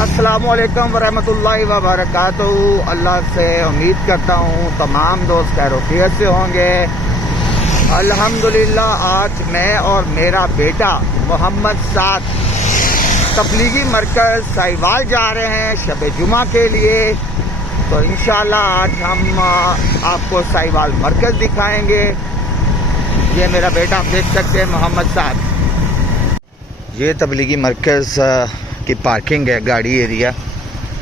अस्सलामुअलैकुम वरहमतुल्लाहि वबरकातुहू। अल्लाह से उम्मीद करता हूँ तमाम दोस्त खैरियत से होंगे। अल्हम्दुलिल्लाह आज मैं और मेरा बेटा मोहम्मद साद तबलीगी मरकज़ साहिवाल जा रहे हैं शब जुमा के लिए। तो इंशाअल्लाह आज हम आपको साहिवाल मरकज़ दिखाएंगे। ये मेरा बेटा आप देख सकते हैं मोहम्मद साद। ये तबलीगी मरकज़ की पार्किंग है, गाड़ी एरिया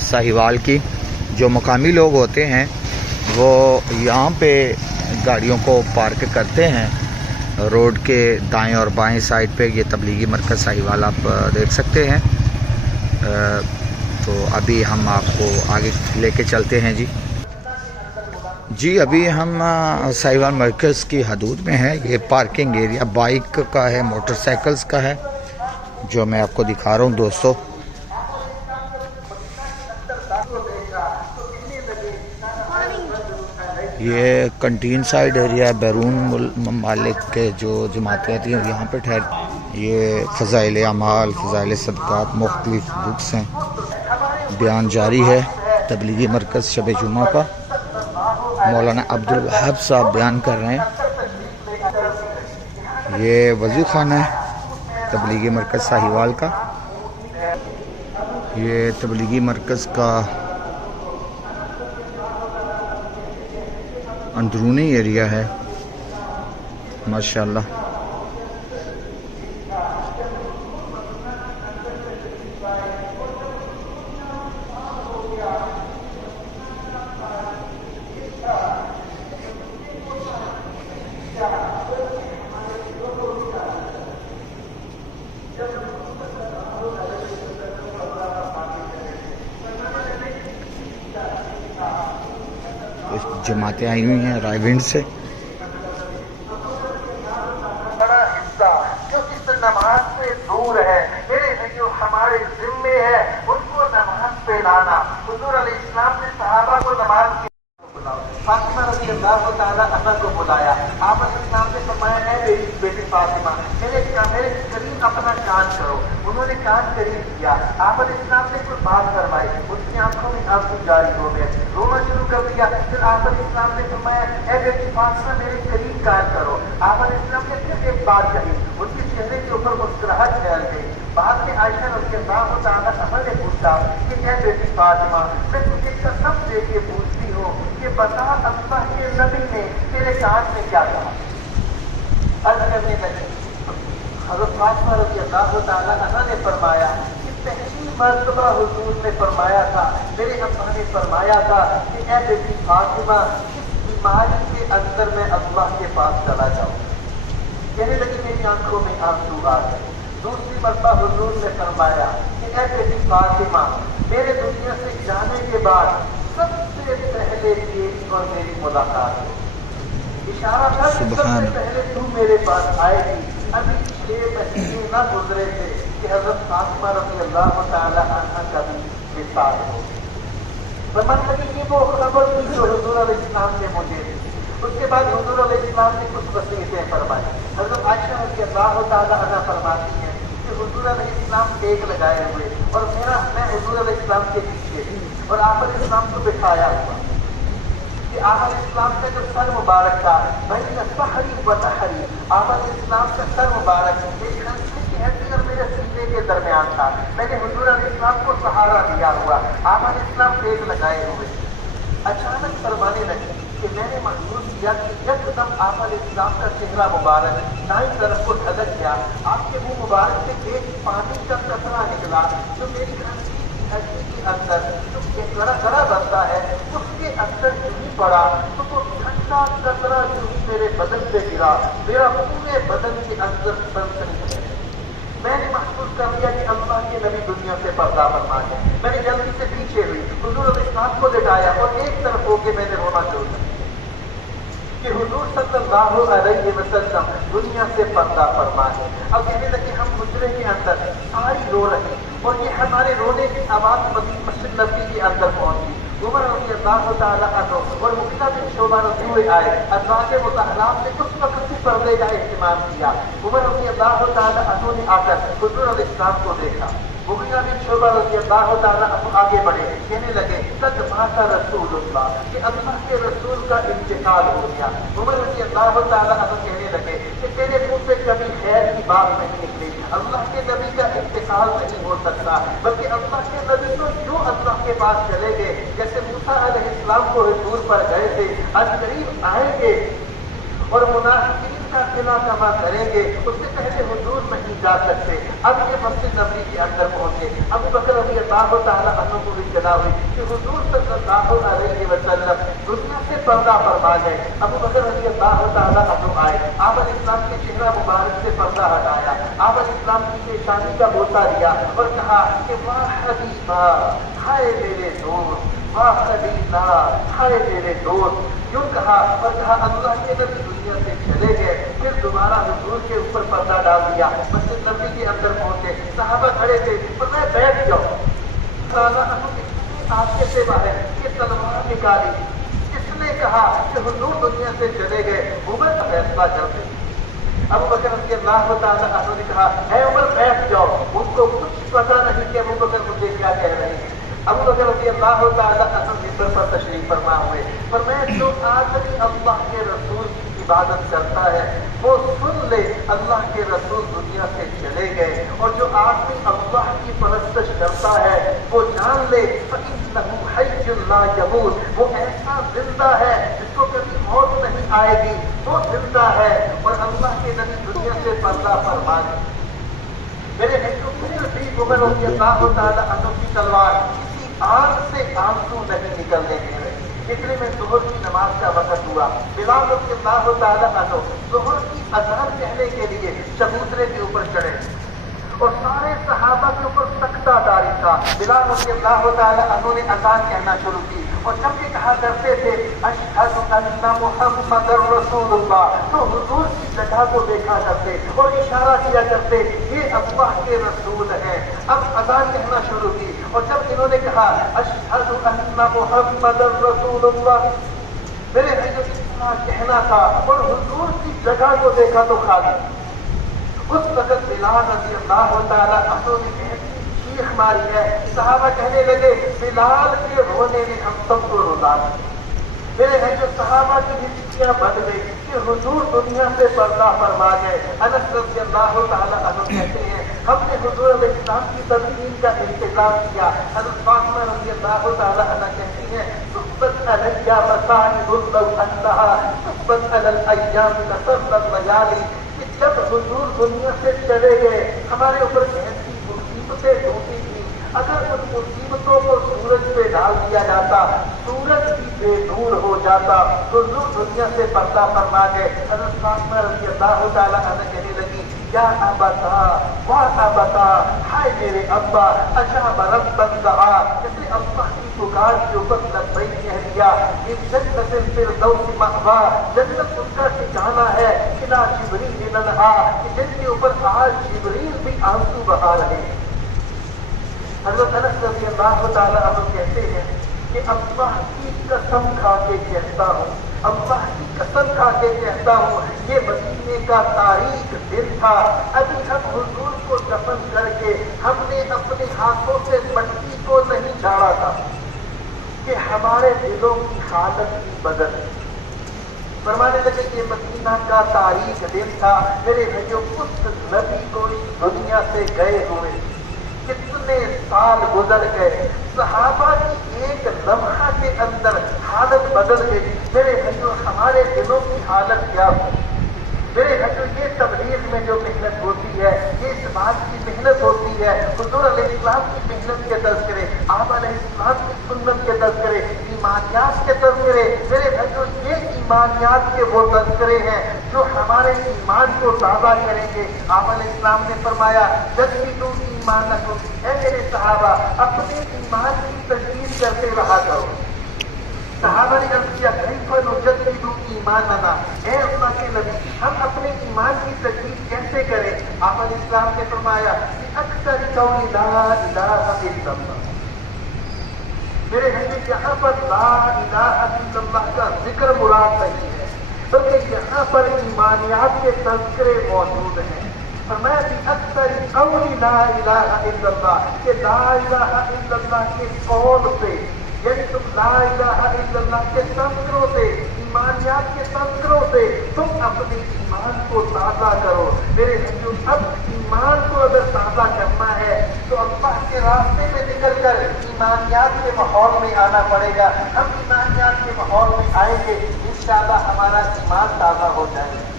साहिवाल की। जो मुकामी लोग होते हैं वो यहाँ पे गाड़ियों को पार्क करते हैं रोड के दाएं और बाएं साइड पे। ये तबलीगी मरकज़ साहिवाल आप देख सकते हैं। तो अभी हम आपको आगे लेके चलते हैं जी। अभी हम साहिवाल मरकज़ की हदूद में है। ये पार्किंग एरिया बाइक का है, मोटरसाइकिल्स का है, जो मैं आपको दिखा रहा हूँ दोस्तों। ये कंटीन साइड एरिया है। बैरून ममालिक के जो जमातें आती हैं यहाँ पे ठहर। ये फ़ज़ाइल अमाल, फ़ज़ाइल सदक़ात, मुख्तलिफ बुक्स हैं। बयान जारी है तबलीगी मरकज़ शब जुमा का। मौलाना अब्दुल वहाब साहब बयान कर रहे हैं। ये वज़ू खाना है तबलीगी मरकज़ साहिवाल का। ये तबलीगी मरकज़ का अंदरूनी एरिया है माशाअल्लाह। जमातें आई हुई हैं रायविंड से। बड़ा हिस्सा जो इस नमाज से दूर है, मेरे जो हमारे जिम्मे है उनको नमाज पे लाना। हुजूर अलैहिस्सलाम ने सहाबा को नमाज की फातिमा रज़ी अल्लाह तआला अन्हा को बुलाया। आप अलैहिस्सलाम ने फरमाया, है बेटी फातिमा, मेरे करीब अपना कान करो। उन्होंने कान करीब किया। आप अलैहिस्सलाम ने कोई बात करवाई, उनकी आंखों में आंसू जारी हो गए, रोना शुरू कर दिया। फिर आप अलैहिस्सलाम ने फरमाया, है बेटी फातिमा मेरे करीब कान करो। आप अलैहिस्सलाम ने फिर एक बात कही, उनके चेहरे के ऊपर मुस्कुराहट फैल गई। बाद में आयशा रज़ियल्लाहु तआला अन्हा ने पूछा कि है बेटी फातिमा, मैं तुझे कसम दे के पूछती हूँ कि बता अल्लाह के नबी ने तेरे कान में क्या कहा। अर्ज़ करने लगी, हज़रत फातिमा रज़ियल्लाहु तआला अन्हा ने फरमाया कि पहली मर्तबा हुजूर ने फरमाया था, मेरे अब्बा ने फरमाया था कि ऐ बेटी फातिमा, इस बीमारी के अंदर मैं अल्लाह के पास चला जाऊँ। कहने लगी मेरी आंखों में आंसू आ गए। दूसरी मर्तबा हुजूर ने फरमाया कि ऐ बेटी फातिमा, मेरे दुनिया से जाने के बाद सबसे पहले तेरी और मेरी मुलाकात हो। इशारा था कि सबसे पहले तू मेरे पास आएगी। अभी 6 महीने न गुजरे थे कि हज़रत फातिमा रज़ियल्लाहु तआला अन्हा का भी विसाल हो। समझ लगी कि वो खबर थी जो हुजूर अलैहिस्सलाम ने मुझे दी। उसके बाद हुजूर अलैहिस्सलाम ने कुछ वसीयतें फरमाई। हज़रत आयशा रज़ियल्लाहु तआला अन्हा फरमाती हैं कि हुजूर अलैहिस्सलाम टेक लगाए हुए और मैं हुजूर अलैहिस्सलाम के पीछे थी और आप अलैहिस्सलाम को बिठाया हुआ कि आप अलैहिस्सलाम का जो सर मुबारक था बैन सहरी व तहरी, आप अलैहिस्सलाम का सर मुबारक मेरी खंजर की हड्डी और मेरे सीने के दरमियान था। मैंने हुजूर अलैहिस्सलाम को सहारा दिया हुआ, आप अलैहिस्सलाम टेक लगाए हुए। अचानक फरमाने लगी कि मैंने महसूस किया कि एकदम आप अलैहिस्सलाम का चेहरा मुबारक दाईं तरफ को ढलक गया। आपके मुंह मुबारक से एक पानी का कतरा निकला जो मेरी खंजर की हड्डी के अंदर जो गड़ा बनता है उसके अंदर जो ही पड़ा तो वो ठंडा कतरा जो ही मेरे बदन पे गिरा, मेरा पूरे बदन के अंदर सनसनी है। मैंने महसूस कर लिया कि अल्लाह के नबी दुनिया से पर्दा फरमा है। मैंने जल्दी से पीछे हुई, हुजूर अलैहिस्सलाम को लेटाया और एक तरफ होके मैंने रोना शुरू कर कि हुजूर सल्लल्लाहु अलैहि वसल्लम दुनिया से पर्दा फरमा है। अब कहने लगे हम हुजरे के अंदर सारी रो रहे और ये हमारे रोने की आवाज़ मस्जिद नबी के अंदर पहुंची। उमर रज़ियल्लाहु तआला अन्हु और मुग़ीरा बिन शुबा हुए आए। अज़वाज मुतहरात ने उस वक्त भी पर्दे का इस्तेमाल किया। उमर रज़ियल्लाहु तआला अन्हु ने आकर हुज़ूर अलैहिस्सलाम को देखा। मुग़ीरा बिन शुअबा रज़ियल्लाहु ताला अन्हु आगे बढ़े, कहने लगे कद माता रसूलुल्लाह, कि अल्लाह के रसूल का इंतकाल हो गया। उमर रज़ियल्लाहु ताला अन्हु कहने लगे कि तेरे मुंह से कभी खैर की बात नहीं निकली, अल्लाह के नबी का इंतकाल नहीं हो सकता, बल्कि अल्लाह के नबी तो जो अल्लाह के पास चले गए, जैसे मूसा अलैहिस्सलाम को हुजूर पर गए थे, आज करीब आएंगे और मुनाफिकीन का किला कमा करेंगे, उससे पहले हुजूर नहीं जा सकते। अब ये मस्जिद नबी के अंदर पहुंचे, अबू बकर रज़ियल्लाहु ताला अन्हु को भी इत्तला हुई कि हुजूर सल्लल्लाहु अलैहि वसल्लम दुनिया से पर्दा फरमा गए। अबू बकर रज़ियल्लाहु ताला अन्हु आए, आप अलैहिस्सलाम के चेहरा मुबारक से पर्दा हटाया, आप अलैहिस्सलाम की पेशानी का बोसा लिया और कहा कि वाह हबीबा, हाय मेरे दोस्त, वाह हबीबा, हाय मेरे दोस्त, यूं कहा और कहा अल्लाह के नबी दुनिया से चले गए। फिर दोबारा हुजूर के ऊपर पर्दा डाल दिया, मस्जिद नबी के अंदर पहुंचे, सहाबा खड़े थे, फरमाया बैठ जाओ। आपके से बाहर ये तलवार निकाली, किसने कहा कि हुजूर दुनिया से चले गए, उमर का फैसला करते। अबू बकर रज़ियल्लाहु ताला अन्हु ने कहा है उमर बैठ जाओ, उनको कुछ पता नहीं कि अबू बकर मुझे क्या कह रहे हैं। अबू बकर रज़ियल्लाहु ताला अन्हु मिंबर पर तशरीफ फरमा हुए, फरमाया जो आदमी अल्लाह के रसूल की इबादत करता है वो सुन ले अल्लाह के रसूल दुनिया से चले गए, और जो आदमी अल्लाह की परस्तश करता है वो जान ले फ़इन्नहु हय्युन ला यमूत, वो ऐसा जिंदा है जिसको कभी मौत नहीं आएगी, वो जिंदा है। और अल्लाह के नबी दुनिया से पर्दा फरमा गए। मेरे फिर भी उमर रज़ियल्लाहु ताला अन्हु की तलवार किसी आंख से आंसू नहीं निकलने दे रहे। इतने में ज़ोहर की नमाज का वक़्त हुआ, बिलाल रज़ियल्लाहु ताला अन्हु ज़ोहर की अज़ान कहने के लिए चबूतरे के ऊपर चढ़े और सारे सहाबा के ऊपर सख्ता तारी था। बिलाल रज़ियल्लाहु ताला अन्हु ने अज़ान कहना शुरू की और जब ये कहा करते थे अशहदु अन्ना मुहम्मदर रसूलुल्लाह, तो हुजूर की जगह को देखा करते और इशारा किया करते ये अल्लाह के रसूल हैं। अब अज़ान कहना शुरू की और जब इन्होंने कहा अशहदु अन्ना मुहम्मदर रसूलुल्लाह, मेरे भाइयों इतना कहना था और हुजूर की जगह को देखा तो खाली। उस वक़्त बिलाल रज़ियल्लाहु ताला अन्हु ने चीख मारी है, सहाबा कहने लगे बिलाल के रोने ने हम सबको रुला दिया। मेरे हैं जो सहाबा की हिस्सियां बन गई कि हुजूर दुनिया से पर्दा फरमा गए। अनस रज़ियल्लाहु ताला अन्हु कहते हैं हमने हुजूर अलैहिस्सलाम की तदफीन का इंतजाम किया। हज़रत फातिमा रज़ियल्लाहु ताला अन्हा कहती हैं सुब्बत अलैया मसाइबुल लौ अन्नहा सुब्बत अलल अय्याम लसब्बत लयाली, कि जब हुजूर दुनिया से चले गए हमारे ऊपर ऐसी मुसीबतें टूटी थी, अगर उन मुसीबतों को सूरज पे डाल दिया जाता सूरज भी बेनूर हो जाता। हुजूर दुनिया से पर्दा फरमा गए। हज़रत फातिमा रज़ियल्लाहु ताला अन्हा कहने लगी या अबता वाह अबता, हाय मेरे अब्बा, अजाब रब्बन दआ, जैसे अल्लाह की पुकार के ऊपर लब्बैक कह दिया। ये जन्नतुल फिरदौस मअवा, जन्नत उनका ठिकाना है। इला जिब्रील नहा, कि जिनके ऊपर आज जिब्रील भी आंसू बहा रहे हैं। हज़रत अनस रज़ियल्लाहु ताला अन्हु कहते हैं कि अल्लाह की कसम खा के कहता हूँ, अल्लाह की कसम खा के कहता हूँ, ये मदीने का तारीख दिन था। अभी हम हुजूर को दफन करके हमने अपने हाथों से मट्टी को नहीं झाड़ा था कि हमारे दिलों की हालत की बदल। फरमाने लगे कि मदीना का तारीख दिन था। मेरे भाइयों उस नबी को इस दुनिया से गए हुए कितने साल गुजर गए, सहाबा की एक लम्हा के अंदर हालत बदल गई। मेरे भाइयों हमारे दिलों की हालत क्या हो? मेरे भाइयों ये तबलीग में जो मेहनत होती है, ये इस बात की मेहनत होती है, हुजूर अलैहिस्सलाम की मेहनत के तज़किरे, आप अलैहिस्सलाम की सुन्नत के तज़किरे, ईमानियात के तज़किरे। मेरे भाइयों ये ईमानियात के वो तज़किरे हैं जो हमारे ईमान को ताज़ा करेंगे। आप अलैहिस्सलाम ने फरमाया जद्दीदू ईमानकुम, ऐ मेरे सहाबा अपने ईमान की तजदीद करते रहा करो। सहाबा ने अर्ज़ किया कैफ़ नुजद्दिदु ईमानना, ऐ अल्लाह के नबी हम अपने ईमान की तजदीद कैसे करें? आप अलैहिस्सलाम ने फरमाया कि अक्सर कौली ला इलाहा इल्लल्लाह। मेरे भाई यहाँ पर ला इलाहा इल्लल्लाह का जिक्र मुराद नहीं है, बल्कि यहाँ पर ईमानियात के तज़किरे मौजूद हैं। فما بأكثر قول لا الہ الا اللہ کہ لا الہ الا اللہ کے قول سے، یعنی تم لا الہ الا اللہ کے تذکروں سے، ایمانیات کے تذکروں سے تم اپنے ایمان کو تازہ کرو۔ میرے بھائیو، اب ایمان کو اگر تازہ کرنا ہے تو اللہ کے راستے میں نکل کر ایمانیات کے ماحول میں آنا پڑے گا۔ ہم ایمانیات کے ماحول میں آئیں گے، انشاءاللہ ہمارا ایمان تازہ ہو جائے گا۔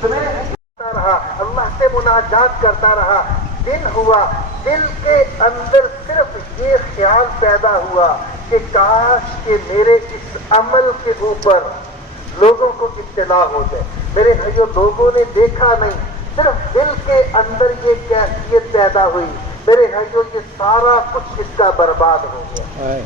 تو میرے بھائیو، رہا اللہ سے مناجات کرتا رہا، دن ہوا، دل کے اندر صرف یہ خیال پیدا ہوا کہ کاش کہ میرے اس عمل کے اوپر لوگوں کو اطلاع ہو جائے۔ میرے بھائیو، لوگوں نے دیکھا نہیں، صرف دل کے اندر یہ کیفیت پیدا ہوئی۔ میرے بھائیو، یہ سارا کچھ اس کا برباد ہو گیا۔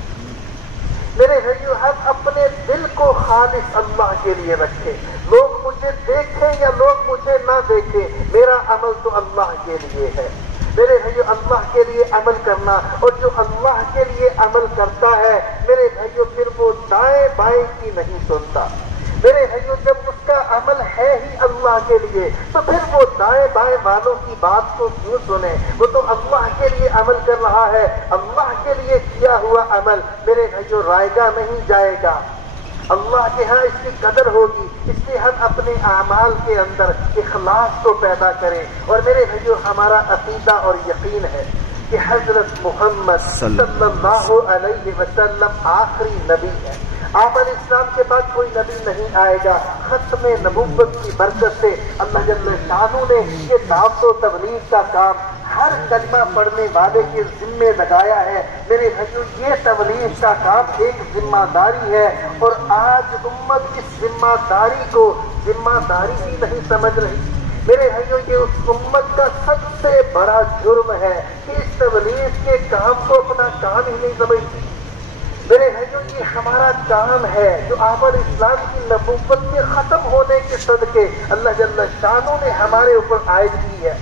میرے بھائیو، ہم اپنے دل کو خالص اللہ کے لیے رکھیں۔ لوگ مجھے دیکھیں یا لوگ مجھے نہ دیکھیں، میرا عمل تو اللہ کے لیے ہے۔ میرے بھائیو، اللہ کے لیے عمل کرنا، اور جو اللہ کے لیے عمل کرتا ہے میرے بھائیو پھر وہ دائیں بائیں کی نہیں سنتا۔ میرے بھائیو، جب اس کا عمل ہے ہی اللہ کے لیے تو پھر وہ دائیں بائیں والوں کی بات کو کیوں سنے؟ وہ تو اللہ کے لیے عمل کر رہا ہے، اللہ کے لیے کیا ہوا عمل میرے بھائیو رائے گا نہیں جائے گا، اللہ کے ہاں اس کی قدر ہوگی۔ اس لیے ہم اپنے اعمال کے اندر اخلاص کو پیدا کریں۔ اور میرے بھائیو، ہمارا عقیدہ اور یقین ہے کہ حضرت محمد صلی اللہ علیہ وسلم آخری نبی ہے۔ آپ علیہ السلام کے بعد کوئی نبی نہیں آئے گا۔ ختم نبوت کی برکت سے اللہ جل شانہ نے یہ دعوت و تبلیغ کا کام ہر کلمہ پڑھنے والے کے ذمے لگایا ہے۔ میرے بھائیو، یہ تبلیغ کا کام ایک ذمہ داری ہے، اور آج امت اس ذمہ داری کو ذمہ داری ہی نہیں سمجھ رہی۔ میرے بھائیو، یہ اس امت کا سب سے بڑا جرم ہے کہ اس تبلیغ کے کام کو اپنا کام ہی نہیں سمجھتی۔ میرے بھائیو، یہ ہمارا کام ہے جو آپ علیہ السلام کی نبوت کے ختم ہونے کے صدقے اللہ جل شانہ نے ہمارے اوپر عائد کی ہے۔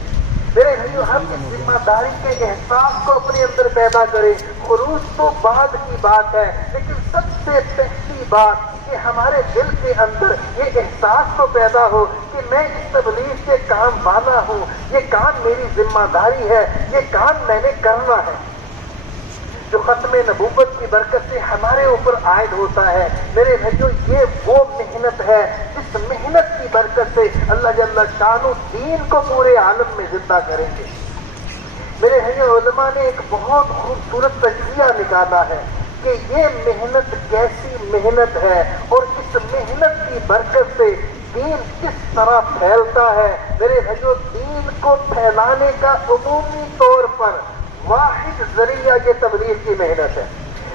میرے بھائیو، ہم اس ذمہ داری کے احساس کو اپنے اندر پیدا کریں۔ خروج تو بعد کی بات ہے، لیکن سب سے پہلی بات کہ ہمارے دل کے اندر یہ احساس تو پیدا ہو کہ میں اس تبلیغ کے کام والا ہوں، یہ کام میری ذمہ داری ہے، یہ کام میں نے کرنا ہے جو ختم نبوت کی برکت سے ہمارے اوپر عائد ہوتا ہے۔ میرے بھائیو، یہ وہ محنت ہے جس محنت کی برکت سے اللہ جل شانہ دین کو پورے عالم میں زندہ کریں گے۔ میرے بھائیو، علماء نے ایک بہت خوبصورت تجزیہ نکالا ہے کہ یہ محنت کیسی محنت ہے، اور اس محنت کی برکت سے دین کس طرح پھیلتا ہے۔ میرے بھائیو، دین کو پھیلانے کا عمومی طور پر واحد ذریعہ یہ تبلیغ کی محنت ہے۔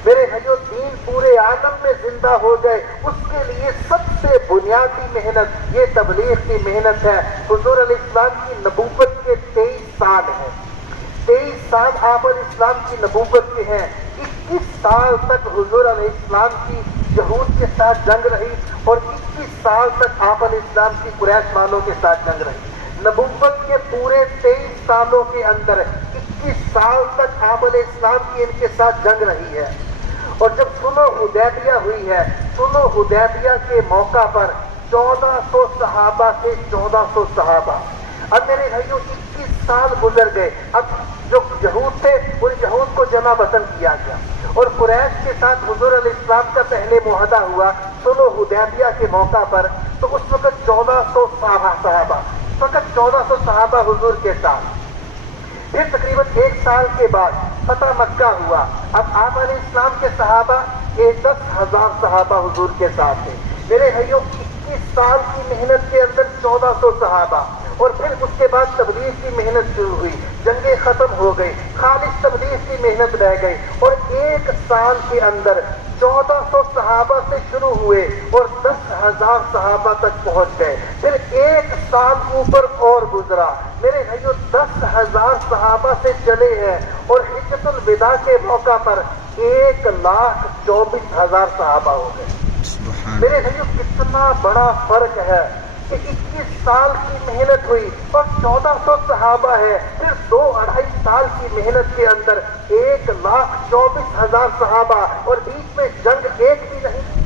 میرے بھائیو، دین پورے عالم میں زندہ ہو جائے اس کے لیے سب سے بنیادی محنت یہ تبلیغ کی محنت ہے۔ حضور علیہ السلام کی نبوت کے 23 سال ہیں، 23 سال آپ علیہ السلام کی نبوت کے ہیں۔ 21 سال تک حضور علیہ السلام کی یہود کے ساتھ جنگ رہی، اور 21 سال تک آپ علیہ السلام کی قریش والوں کے ساتھ جنگ رہی۔ نبوت کے پورے 23 سالوں کے اندر 21 سال تک آپ علیہ السلام کی ان کے ساتھ جنگ رہی ہے۔ اور جب صلح حدیبیہ ہوئی ہے، صلح حدیبیہ کے موقع پر 1400 صحابہ سے 1400 صحابہ، اب میرے بھائیو 21 سال گزر گئے۔ اب جو یہود تھے ان یہود کو جمع وطن کیا گیا، اور قریش کے ساتھ حضور علیہ السلام کا پہلے معاہدہ ہوا صلح حدیبیہ کے موقع پر، تو اس وقت 1400 صحابہ، فقط 1400 صحابہ حضور کے ساتھ۔ پھر تقریباً 1 سال کے بعد فتح مکہ ہوا۔ اب آپ علیہ السلام کے صحابہ 10,000 صحابہ حضور کے ساتھ تھے۔ میرے بھائیو، 21 سال کی محنت کے اندر 1400 صحابہ، اور پھر اس کے بعد تبلیغ کی محنت شروع ہوئی، جنگیں ختم ہو گئی، خالص تبلیغ کی محنت رہ گئی، اور 1 سال کے اندر 1400 صحابہ سے شروع ہوئے اور 10,000 صحابہ تک پہنچ گئے۔ پھر 1 سال اوپر اور گزرا، میرے بھائیو 10,000 صحابہ سے چلے ہیں، اور حجۃ الوداع کے موقع پر 1,24,000 صحابہ ہو گئے۔ میرے بھائیو، کتنا بڑا فرق ہے کہ 21 سال کی محنت ہوئی اور 1400 صحابہ ہے، پھر 2-2.5 سال کی محنت کے اندر 1,24,000 صحابہ، اور بیچ میں جنگ ایک بھی نہیں۔